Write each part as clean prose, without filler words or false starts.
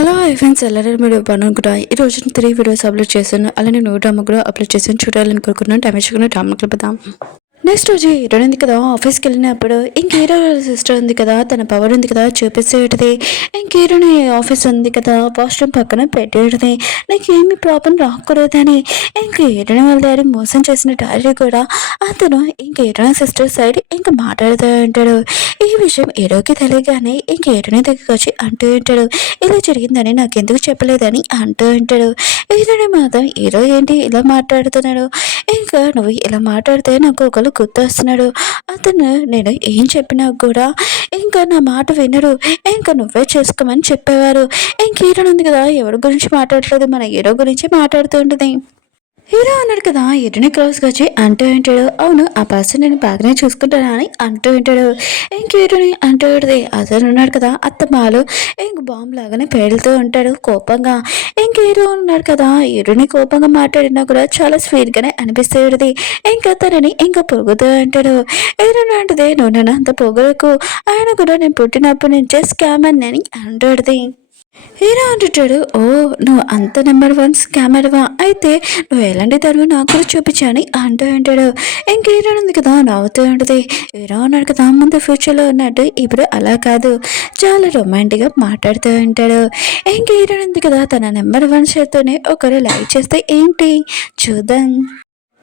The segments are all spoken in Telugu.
హలో హాయ్ ఫ్రెండ్స్ ಎಲ್ಲರೂ మీరు బాగున్నారా ఈ రోజు 3 వీడియోస్ అప్లోడ్ చేశాను అలానే 100 డ్రామా కూడా అప్లోడ్ చేశాను చూడాలని కోరుకున్నాను టైం వేసుకుని డ్రామా క్లిప్దాం నెక్స్ట్ రోజు హీరోయిన్ ఉంది కదా ఆఫీస్కి వెళ్ళినప్పుడు ఇంక హీరో సిస్టర్ ఉంది కదా తన పవర్ ఉంది కదా చూపిస్తేటది ఇంక హీరోని ఆఫీస్ ఉంది కదా వాష్రూమ్ పక్కన పెట్టేటది నాకు ఏమి ప్రాబ్లం రాకూడదని ఇంక హీరోని వాళ్ళ డాడీ మోసం చేసిన డాడీ కూడా అతను ఇంక హీరోయిన్ సిస్టర్ సైడ్ ఇంకా మాట్లాడుతూ ఉంటాడు ఈ విషయం హీరోకి తెలియగానే ఇంక హీరోని దగ్గరికి వచ్చి అంటూ ఉంటాడు ఇలా జరిగిందని నాకెందుకు చెప్పలేదని అంటూ ఉంటాడు హీరోని మాత్రం హీరో ఏంటి ఇలా మాట్లాడుతున్నాడు ఇంకా నువ్వు ఇలా మాట్లాడితే నాకు ఒకళ్ళు గుర్తొస్తున్నాడు అతను నేను ఏం చెప్పినా కూడా ఇంకా నా మాట వినడు ఇంకా నువ్వే చేసుకోమని చెప్పేవారు ఇంక హీరో ఉంది కదా ఎవరి గురించి మాట్లాడలేదు మన హీరో గురించి మాట్లాడుతూ ఉంటుంది హీరో అన్నాడు కదా హీరోని క్లోజ్గా వచ్చి అంటూ ఉంటాడు అవును ఆ పర్సన్ నేను బాగానే చూసుకుంటానా అని అంటూ ఉంటాడు ఇంక హీరోని అంటూ ఉంటుంది అతను ఉన్నాడు కదా అత్తమాలు ఇంక బాంబు లాగానే పేలుతూ ఉంటాడు కోపంగా ఇంక హీరో ఉన్నాడు కదా హీరోని కోపంగా మాట్లాడినా కూడా చాలా స్వీట్గానే అనిపిస్తూ ఉంటుంది ఇంకా తనని ఇంకా పొగుతూ అంటాడు హీరోని అంటది నువ్వు నన్ను అంత పొగలకు ఆయన కూడా నేను పుట్టినప్పటి నుంచే స్కామర్ అని అంటాడుది హీరో అంటుంటాడు ఓ నువ్వు అంత నెంబర్ 1 స్కామర్వా అయితే నువ్వు ఎలాంటి తరువు నాకు కూడా చూపించాని అంటూ ఉంటాడు ఇంక హీరో ఉంది కదా నవ్వుతూ ఉంటుంది హీరో ఉన్నాడు కదా ముందు ఫ్యూచర్లో ఉన్నట్టు ఇప్పుడు అలా కాదు చాలా రొమాంటిక్గా మాట్లాడుతూ ఉంటాడు ఇంక హీరో ఉంది కదా తన నెంబర్ 1 షర్ట్తోనే ఒకరు లైక్ చేస్తే ఏంటి చూద్దాం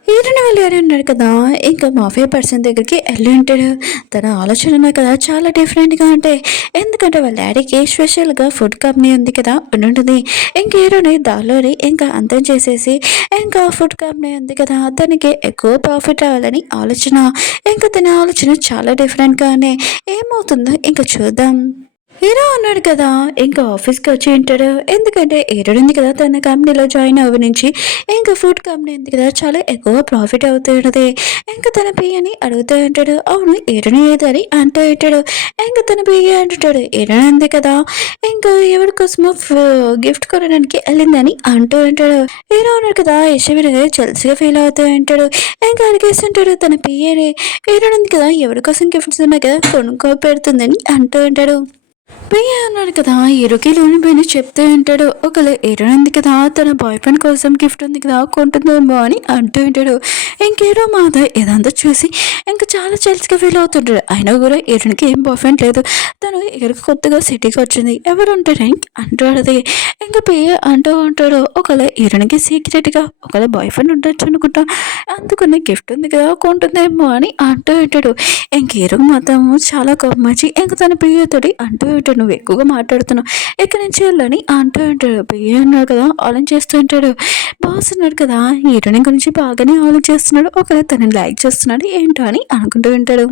హీరోని వాళ్ళు ఎవరు ఉన్నాడు కదా ఇంకా మాఫియా పర్సన్ దగ్గరికి వెళ్ళి ఉంటాడు తన ఆలోచన ఉన్నాయి కదా చాలా డిఫరెంట్గా ఉంటాయి ఎందుకంటే వాళ్ళ డాడీకి స్పెషల్గా ఫుడ్ కంపెనీ ఉంది కదా ఉంటుంది ఇంక హీరోని దానిలోని ఇంకా అంతం చేసేసి ఇంకా ఫుడ్ కంపెనీ ఉంది కదా దానికి ఎక్కువ ప్రాఫిట్ రావాలని ఆలోచన ఇంకా తన ఆలోచన చాలా డిఫరెంట్గానే ఏమవుతుందో ఇంకా చూద్దాం హీరో అన్నాడు కదా ఇంకా ఆఫీస్కి వచ్చి ఉంటాడు ఎందుకంటే హీరో ఉంది కదా తన కంపెనీలో జాయిన్ అవ్వ నుంచి ఇంకా ఫుడ్ కంపెనీ ఉంది కదా చాలా ఎక్కువ ప్రాఫిట్ అవుతుంటుంది ఇంకా తన పియ్యని అడుగుతూ ఉంటాడు అవును హీరోని ఏదని అంటూ ఉంటాడు ఇంకా తన పియ్య అంటుంటాడు హీరో ఉంది కదా ఇంకా ఎవరి కోసమో గిఫ్ట్ కొనడానికి వెళ్ళిందని అంటూ ఉంటాడు హీరో అన్నాడు కదా యశవిడిగా జల్సిగా ఫీల్ అవుతూ ఉంటాడు ఇంకా అడిగేస్తుంటాడు తన పియ్యని హీరో ఉంది కదా ఎవరి కోసం గిఫ్ట్స్ ఉన్నాయి కదా కొనుక్కో పెడుతుందని అంటూ ఉంటాడు పియ్య అన్నాడు కదా హీరోకి లోని పోయిన చెప్తూ ఉంటాడు ఒకళ్ళు హీరో ఉంది కదా తన బాయ్ ఫ్రెండ్ కోసం గిఫ్ట్ ఉంది కదా కొంటుందేమో అని అంటూ ఉంటాడు ఇంకేరో మాధ ఇదంతా చూసి ఇంకా చాలా చెల్స్గా ఫీల్ అవుతుంటాడు అయినా కూడా హీరోనికి ఏం బాయ్ ఫ్రెండ్ లేదు తను హీరోకి కొత్తగా సిటీకి వచ్చింది ఎవరు ఉంటారు అంటాడు ఇంకా పియ్య అంటూ ఉంటాడు ఒకవేళ హీరోనికి సీక్రెట్గా ఒకవేళ బాయ్ ఫ్రెండ్ ఉండొచ్చు అనుకుంటా అందుకని గిఫ్ట్ ఉంది కదా కొంటుందేమో అని అంటూ ఉంటాడు ఇంక హీరో మాత్రం చాలా కోపం వచ్చి ఇంక తన పియ్యతోటి అంటూ ఉంటాడు నువ్వు ఎక్కువగా మాట్లాడుతున్నావు ఎక్కడి నుంచి వెళ్ళని అంటూ ఉంటాడు పియ్య ఉన్నాడు కదా ఆలోచిస్తూ ఉంటాడు బాస్ ఉన్నాడు కదా హీరోని గురించి బాగానే ఆలోచిస్తున్నాడు ఒకవేళ తనని లైక్ చేస్తున్నాడు ఏంటో అని అనుకుంటూ ఉంటాడు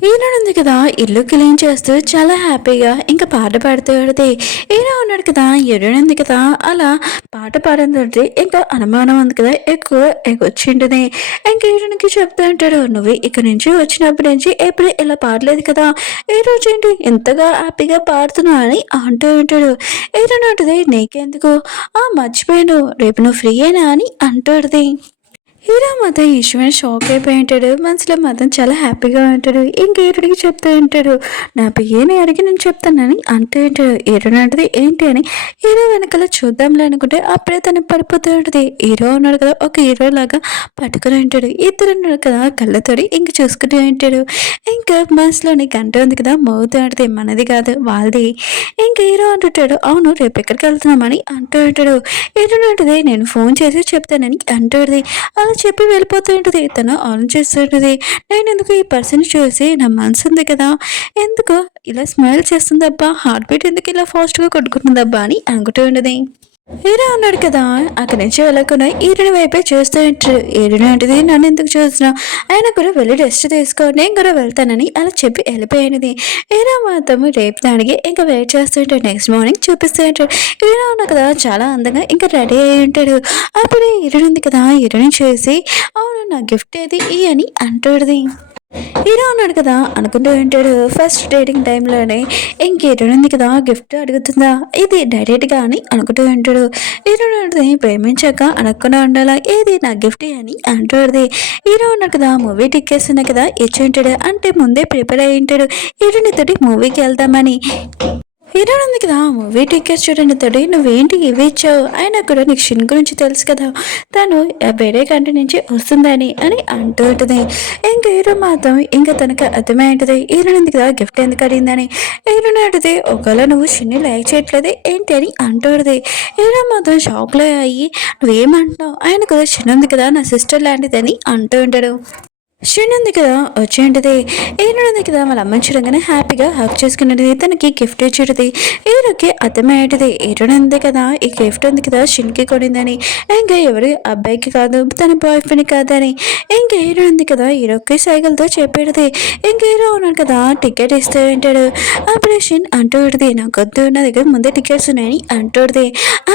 హీరో ఉంది కదా ఇల్లు క్లీన్ చేస్తూ చాలా హ్యాపీగా ఇంకా పాట పాడుతూ ఉంటుంది హీరో ఉన్నాడు కదా హీరోయిన్ ఉంది కదా అలా పాట పాడుతుంటే ఇంకా అనుమానం ఉంది కదా ఎక్కువ వచ్చింటుంది ఇంకా హీరోయిన్కి చెప్తూ ఉంటాడు నువ్వు ఇక్కడ నుంచి వచ్చినప్పటి నుంచి ఎప్పుడు ఇలా పాడలేదు కదా ఈ రోజు ఏంటి ఎంతగా హ్యాపీగా పాడుతున్నావు అని అంటూ ఉంటాడు హీరోయిన్ ఉంటుంది నీకెందుకు మర్చిపోయాను రేపు నువ్వు ఫ్రీ అయినా అని అంటుంది హీరో మాత్రం ఈశ్వర్ షాక్ అయిపోయి ఉంటాడు మనసులో మాత్రం చాలా హ్యాపీగా ఉంటాడు ఇంకేరుడికి చెప్తూ ఉంటాడు నా పియ్యని అడిగి నేను చెప్తానని అంటూ ఉంటాడు హీరోని అంటది ఏంటి అని హీరో వెనకాల చూద్దాంలే అనుకుంటే అప్పుడే తను పడిపోతూ ఉంటుంది హీరో ఉన్నాడు కదా ఒక హీరో లాగా పట్టుకుని ఉంటాడు ఇద్దరు ఉన్నాడు కదా కళ్ళతోడి ఇంక చూసుకుంటూ ఉంటాడు ఇంకా మనసులోని గంట ఉంది కదా మోగుతూ ఉంటుంది మనది కాదు వాళ్ళది ఇంక హీరో అంటుంటాడు అవును రేపు ఎక్కడికి వెళ్తున్నామని అంటూ ఉంటాడు హీరో ఉంటుంది నేను ఫోన్ చేసి చెప్తానని అంటుంది అలా చెప్పి వెళ్ళిపోతూ ఉంటుంది తను ఆన్ చేస్తుంటుంది నేను ఎందుకు ఈ పర్సన్ చూసి నా మనసు ఉంది కదా ఎందుకు ఇలా స్మైల్ చేస్తుందబ్బా హార్ట్ బీట్ ఎందుకు ఇలా ఫాస్ట్గా కొట్టుకుంటుందబ్బా అని అనుకుంటూ ఉండదు హీరో ఉన్నాడు కదా అక్కడి నుంచి వెళ్ళకుండా హీరోని వైపే చూస్తూ ఉంటారు హీరోని అంటే నన్ను ఎందుకు చూస్తున్నావు ఆయన కూడా వెళ్ళి రెస్ట్ తీసుకో నేను కూడా వెళ్తానని అలా చెప్పి వెళ్ళిపోయినది హీరో మాత్రం రేపు దానికి ఇంకా వెయిట్ చేస్తుంటాడు నెక్స్ట్ మార్నింగ్ చూపిస్తూ ఉంటాడు హీరో ఉన్నా కదా చాలా అందంగా ఇంకా రెడీ అయి ఉంటాడు అప్పుడు హీరోని ఉంది కదా హీరోని చూసి అవును నా గిఫ్ట్ ఏది ఈ అని అంటాడుది హీరో ఉన్నాడు కదా అనుకుంటూ ఉంటాడు ఫస్ట్ డేటింగ్ టైంలోనే ఇంకేటో ఉంది కదా గిఫ్ట్ అడుగుతుందా ఇది డైరెక్ట్గా అని అనుకుంటూ ఉంటాడు హీరో ఉంటుంది ప్రేమించాక అనకుండా ఉండాలా ఏది నా గిఫ్ట్ అని అంటాడు హీరో ఉన్నాడు కదా మూవీ టికెట్స్ ఉన్నాయి కదా ఇచ్చి ఉంటాడు అంటే ముందే ప్రిపేర్ అయి ఉంటాడు హీరోని తోటి మూవీకి వెళ్దామని హీరోయిన్ ఉంది కదా! మూవీ టికెట్స్ చూడనితోటి నువ్వేంటి ఇవి ఇచ్చావు? అయినా కూడా నీకు 'షిన్' గురించి తెలుసు కదా! తను వేరే కంట్రీ నుంచి వస్తుందని అని అంటూ ఉంటది. ఇంక హీరో మాత్రం ఇంక తనకి అర్థమై ఉంటది. హీరోయిన్ ఉంది కదా! గిఫ్ట్ ఎందుకు అడిగిందని. హీరోయిన్ అంటది, "ఒకవేళ నువ్వు 'షిన్‌ని' లైక్ చేయట్లేదే ఏంటి?" అని అంటూ ఉంటది. హీరో మాత్రం షాక్‌లో అయ్యి, "నువ్వేమంటున్నావు? ఆయన కూడా 'షిన్' ఉంది కదా! నా సిస్టర్ లాంటిదని" అంటూ ఉంటాడు. షిన్ ఉంది కదా! వచ్చేంటిది. హీరోయిన్ ఉంది కదా! వాళ్ళ అమ్మని చూడంగానే హ్యాపీగా హగ్ చేసుకునేది. తనకి గిఫ్ట్ ఇచ్చేటిది. హీరోకి అర్థమయ్యేటిది. హీరోయిన్ ఉంది కదా! ఈ గిఫ్ట్ ఉంది కదా! షిన్‌కి కొనిందని. ఇంకా ఎవరి అబ్బాయికి కాదు, తన బాయ్ ఫ్రెండ్‌కి కాదని. ఇంక హీరోయిన్ ఉంది కదా! హీరోకి సైగలతో చెప్పేటిది. ఇంక హీరో ఉన్నాడు కదా! టికెట్ ఇస్తే అంటాడు. అప్పుడు షిన్ అంటూ ఉంటది. "నాకొద్దు, నా దగ్గర ముందే టికెట్స్ ఉన్నాయని" అంటూ ఉంటది.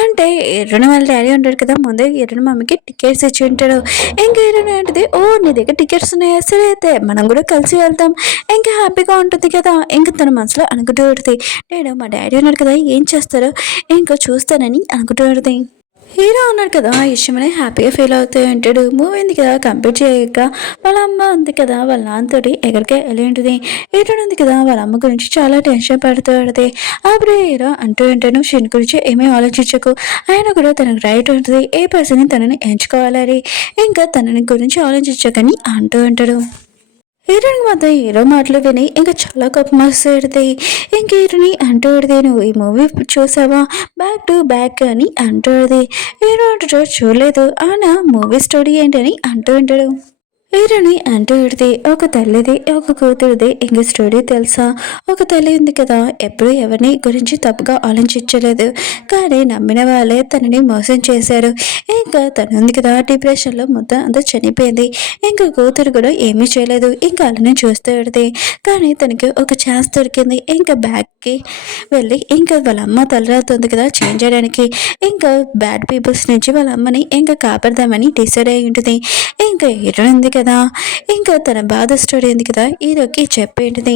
అంటే హీరోయిన్ వాళ్ళ డ్యాడీ ఉంటాడు కదా! ముందే హీరోయిన్ మమ్మీకి టికెట్స్ ఇచ్చి ఉంటాడు. ఇంక హీరోయిన్ ఏంటిది, "ఓహ్! నీ దగ్గర టికెట్స్ ఉన్నాయా? సరే అయితే మనం కూడా కలిసి వెళ్దాం. ఇంకా హ్యాపీగా ఉంటుంది కదా!" ఇంక తన మనసులో అనుకుంటూ ఉంటది. నేను మా డ్యాడీ ఉన్నాడు కదా! ఏం చేస్తారో ఇంక చూస్తానని అనుకుంటూ ఉంటది. హీరో ఉన్నాడు కదా! ఆ విషయమని హ్యాపీగా ఫీల్ అవుతూ ఉంటాడు. మూవీ ఉంది కదా! కంప్లీట్ చేయక వాళ్ళ అమ్మ ఉంది కదా! వాళ్ళ నాన్నతోటి ఎక్కడికో ఎళ్ళి ఉంటది. హీరోయిన్ ఉంది కదా! వాళ్ళ అమ్మ గురించి చాలా టెన్షన్ పడుతూ ఉంటది. అప్పుడు హీరో అంటూ ఉంటాడు, "షిన్ గురించి ఏమీ ఆలోచించకు. ఆయన కూడా తనకు రైట్ ఉంటది. ఏ పర్సన్‌ని తనని ఎంచుకోవాలని. ఇంకా తనని గురించి ఆలోచించకని" అంటూ ఉంటాడు. హీరోయిన్‌కి మాత్రం హీరో మాటలు విని ఇంక చాలా కోపమొస్తది. ఇంక హీరోని అంటూ ఉంటది, "నువ్వు ఈ మూవీ చూసావా? బ్యాక్ టు బ్యాక్" అని అంటూ ఉంటది. హీరో అంటాడు, "చూడలేదు. అవునా మూవీ స్టోరీ ఏంటని" అంటూ ఉంటాడు. హీరోని అంటూ ఉంటది, "ఒక తల్లిది, ఒక కూతురిది ఇంక స్టోరీ తెలుసా? ఒక తల్లి ఉంది కదా! ఎప్పుడు ఎవరిని గురించి తప్పుగా ఆలోచించలేదు. కానీ నమ్మిన వాళ్ళే తనని మోసం చేశారు. ఇంకా తనుంది కదా! డిప్రెషన్‌లో మొత్తం అంతా చనిపోయింది. ఇంక కూతురు కూడా ఏమీ చేయలేదు. ఇంకా అలానే చూస్తూ ఉంటది. కానీ తనకి ఒక ఛాన్స్ దొరికింది. ఇంకా బ్యాక్‌కి వెళ్ళి ఇంకా వాళ్ళ అమ్మ తలరాతుంది కదా! చేంజ్ చేయడానికి. ఇంకా బ్యాడ్ పీపుల్స్ నుంచి వాళ్ళ అమ్మని ఇంకా కాపాడదామని డిసైడ్ అయ్యి ఉంటది. ఇంకా హీరో ఉంది కదా! ఇంకా తన బాధ స్టోరీ ఉంది కదా! హీరోకి చెప్పేంటిది.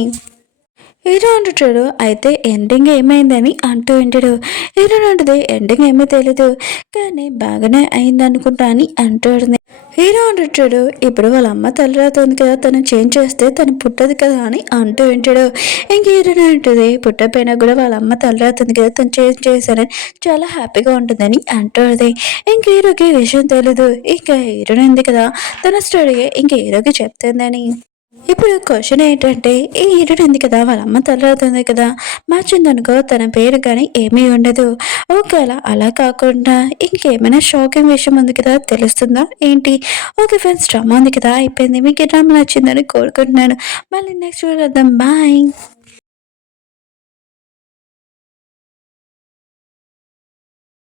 హీరో అంటుంటాడు, "అయితే ఎండింగ్ ఏమైందని" అంటూ ఉంటాడు. హీరోయిన్ అంటది, "ఎండింగ్ ఏమీ తెలీదు. కానీ బాగానే అయిందనుకుంటా" అని అంటూ ఉంటుంది. హీరో అంటుంటాడు, "ఇప్పుడు వాళ్ళ అమ్మ తలరాత ఉంది కదా! తను చేంజ్ చేస్తే తను పుట్టదు కదా!" అని అంటూ ఉంటాడు. ఇంక హీరోయిన్ అంటది, "పుట్టకపోయినా కూడా వాళ్ళ అమ్మ తలరాత ఉంది కదా! తను చేంజ్ చేశారని చాలా హ్యాపీగా ఉంటుందని" అంటూది. ఇంక హీరోకి ఈ విషయం తెలీదు. ఇంక హీరోయిన్ ఉంది కదా! తన స్టోరీ ఇంక హీరోకి చెప్తుందని. ఇప్పుడు క్వెషన్ ఏంటంటే, ఈ హీరోయిన్ ఉంది కదా! వాళ్ళ అమ్మ తలరాతుంది కదా! మార్చిందనుకో తన పేరు గాని ఏమీ ఉండదు. ఒకవేళ అలా కాకుండా ఇంకేమైనా షాకింగ్ విషయం ఉంది కదా! తెలుస్తుందా ఏంటి? ఓకే ఫ్రెండ్స్, డ్రామా ఉంది కదా! అయిపోయింది. మీకు ఈ డ్రామా నచ్చిందని కోరుకుంటున్నాను. మళ్ళీ నెక్స్ట్ వీడియోలో కలుద్దాం. బాయ్.